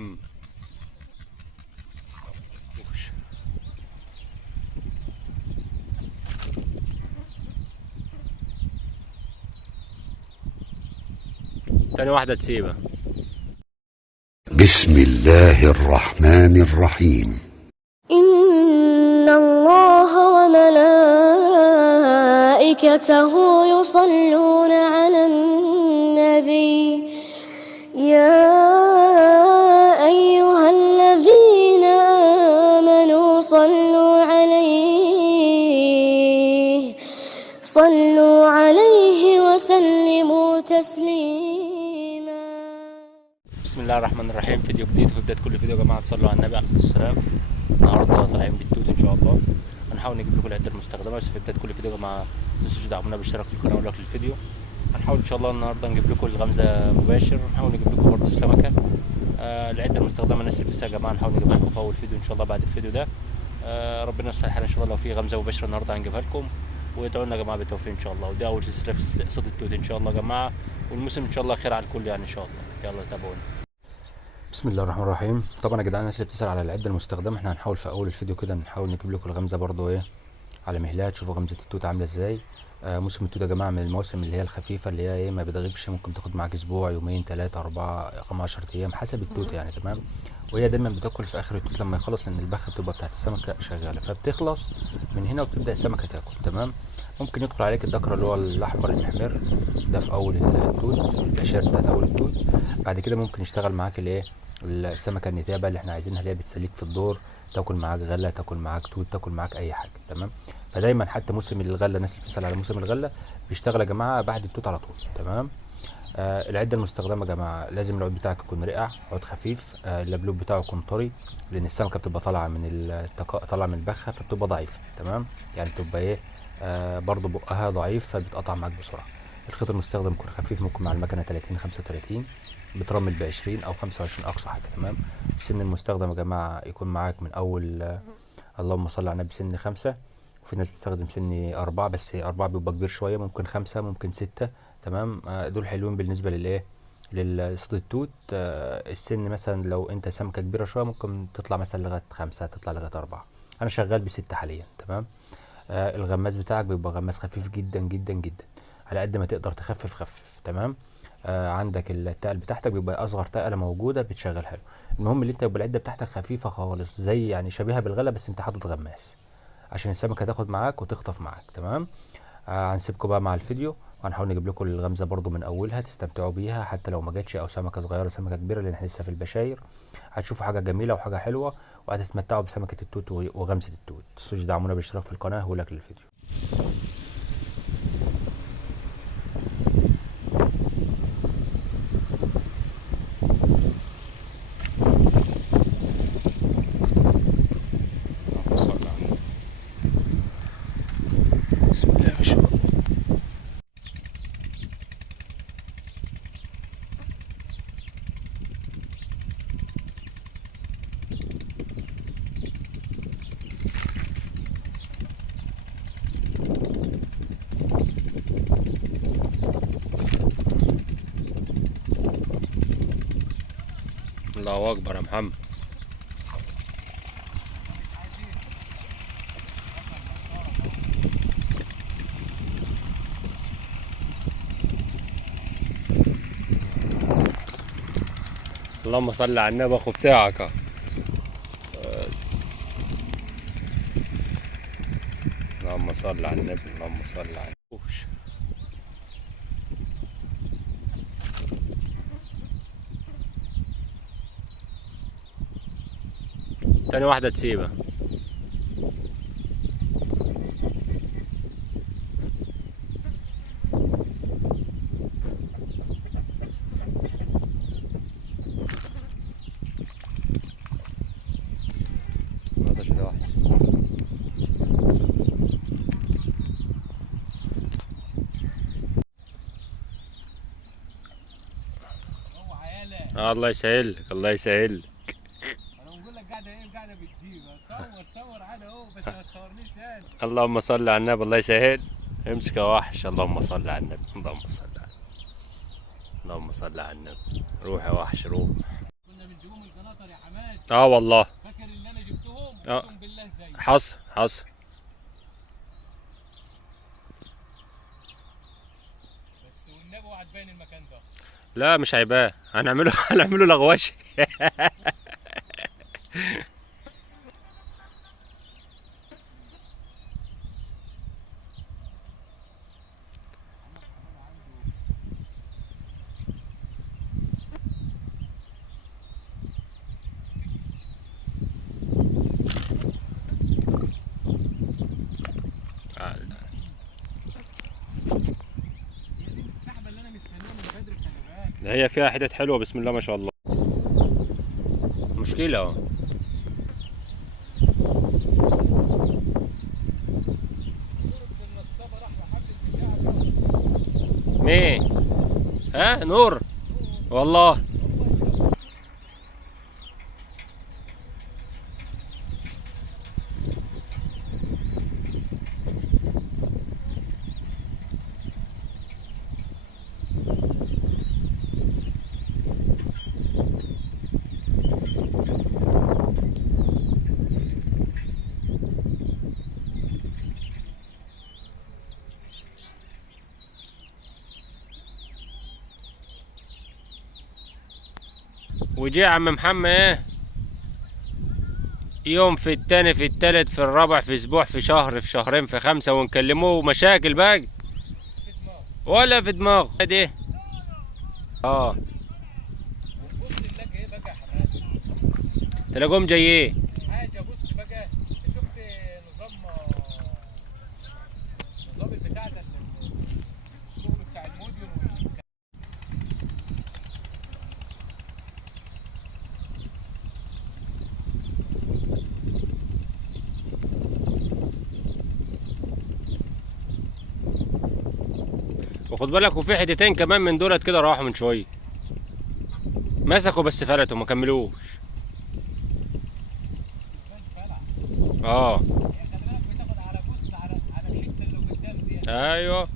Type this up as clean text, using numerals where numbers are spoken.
محمد. وش. تاني واحدة تسيبها. بسم الله الرحمن الرحيم. إن الله وملائكته يصلون على النبي يا أيها الذين آمنوا صلوا عليه وسلموا تسليما. بسم الله الرحمن الرحيم. فيديو جديد. في بداية كل فيديو يا جماعة تصلوا على النبي عليه الصلاة والسلام. النهارده طالعين بالتوت ان شاء الله. هنحاول نجيب لكم العدة المستخدمة، بس في بداية كل فيديو يا جماعة ما تنسوش تدعمونا بالاشتراك في القناة ولايك للفيديو. هنحاول ان شاء الله النهارده نجيب لكم الغمزة مباشر، ونحاول نجيب لكم برضه السمكة. العدة المستخدمة الناس اللي لسه يا جماعة نحاول نجيبها لكم في أول فيديو ان شاء الله. بعد الفيديو ده ربنا يصلح الحال ان شاء الله. لو في غمزة مباشرة النهارده هنجيبها لكم، وادعوا لنا يا جماعة بالتوفيق ان شاء الله. ودي أول سلسلة في صيد التوت ان شاء الله يا جماعة، والموسم ان شاء الله خير على الكل يعني ان شاء الله. يلا تابعونا. بسم الله الرحمن الرحيم. طبعا يا جدعان الناس اللي بتسأل على العده المستخدمه، احنا هنحاول في اول الفيديو كده نحاول نجيب لكم الغمزه برضو ايه على مهلها. تشوفوا غمزه التوت عامله ازاي. موسم التوت يا جماعه من المواسم اللي هي الخفيفه، اللي هي ايه ما بتغيبش، ممكن تاخد معاك اسبوع، يومين، 3، 4، 10 ايام حسب التوت يعني. تمام. وهي دايما بتاكل في اخر التوت لما يخلص، لان البخه بتبقى بتاعت السمكه شغاله، فبتخلص من هنا وبتبدا السمكه تاكل. تمام. ممكن يدخل عليك الذكر اللي هو الاحمر المحمر ده في اول التوت، البشار بتاعت اول التوت. بعد كده ممكن يشتغل معاك الايه السمكه النتابه اللي احنا عايزينها، اللي هي بتسليك في الدور، تاكل معاك غله، تاكل معاك توت، تاكل معاك اي حاجه. تمام. فدايما حتى موسم الغله، الناس اللي بتسال على موسم الغله بيشتغل يا جماعه بعد التوت على طول. تمام. العده المستخدمه يا جماعه لازم العود بتاعك يكون رقع، عود خفيف. اللبلوب بتاعه يكون طري، لان السمكه بتبقى طالعه من طالعه من البخه، فبتبقى ضعيفه. تمام. يعني بتبقى ايه برضو بقها ضعيف، فبتقطع معاك بسرعه. الخيط المستخدم يكون خفيف، ممكن مع المكنه 30 35، بترمل ب 20 او 25 اقصى حاجه. تمام. السن المستخدم يا جماعه يكون معاك من اول اللهم صل على النبي سن 5. وفي ناس تستخدم سن 4، بس 4 بيبقى كبير شويه، ممكن 5، ممكن 6. تمام. دول حلوين بالنسبه للايه للصيد التوت. السن مثلا لو انت سمكه كبيره شويه ممكن تطلع مثلا لغايه 5، تطلع لغايه 4. انا شغال ب6 حاليا. تمام. الغماز بتاعك بيبقى غماز خفيف جدا جدا جدا، على قد ما تقدر تخفف خفف. تمام. عندك التقل بتاعتك بيبقى اصغر تقله موجوده بتشغل حلو. المهم اللي انت يبقى العده بتاعتك خفيفه خالص، زي يعني شبيهه بالغله، بس انت حاطط غماز عشان السمكه تاخد معاك وتخطف معاك. تمام. هنسيبكم بقى مع الفيديو، وهنحاول نجيب لكم الغمزه برضو من اولها تستمتعوا بيها، حتى لو ما جاتش، او سمكه صغيره سمكه كبيره، لان احنا لسه في البشاير. هتشوفوا حاجه جميله وحاجه حلوه، وهتستمتعوا بسمكه التوت وغمزه التوت. متنسوش دعمونا بالاشتراك في القناه ولك للفيديو. بسم الله ما شاء الله. الله اكبر يا محمد. اللهم صل على النبي. اخو بتاعك اللهم صل على النبي. اللهم صل على النبي. تاني واحدة تسيبها. الله يسهلك. الله يسهلك. انا بقول لك قاعده ايه، قاعده بتجيب صور انا اهو، بس ما تصورنيش انا. اللهم صل على النبي. الله يسهل. امسك يا وحش. اللهم صل على النبي. اللهم صل على النبي. اللهم صل على النبي. روح يا وحش روح. كنا بنجيبهم من القناه اه والله. فاكر اللي انا جبتهم اه. اقسم بالله زي حصل. بس والنبي اوعى تبين المكان ده. لا مش هيبان، هنعمله لغوشه. هي دي السحبه اللي انا مستنيها من بدري، خلي بالك. هي فيها حتت حلوه بسم الله ما شاء الله. مشكله اه. النصابه راح وحب البتاع. مين؟ ها نور والله. وجي عم محمد ايه يوم في التاني في التالت في الرابع في اسبوع في شهر في شهرين في 5 ونكلموه مشاكل بقى ولا في دماغه دي. اه بص نلاقي ايه بقى يا حماد؟ تلاقوهم جايين. حاجه بص بقى، انت شفت نظام البتاع ده، الشغل بتاع الموديول وخد بالك وفي حتتين كمان من دولت كده راحوا من شويه، مسكوا بس فلتوا ما كملوش. اه خلي بالك بتاخد على بص على الحته اللي قدام دي. ايوه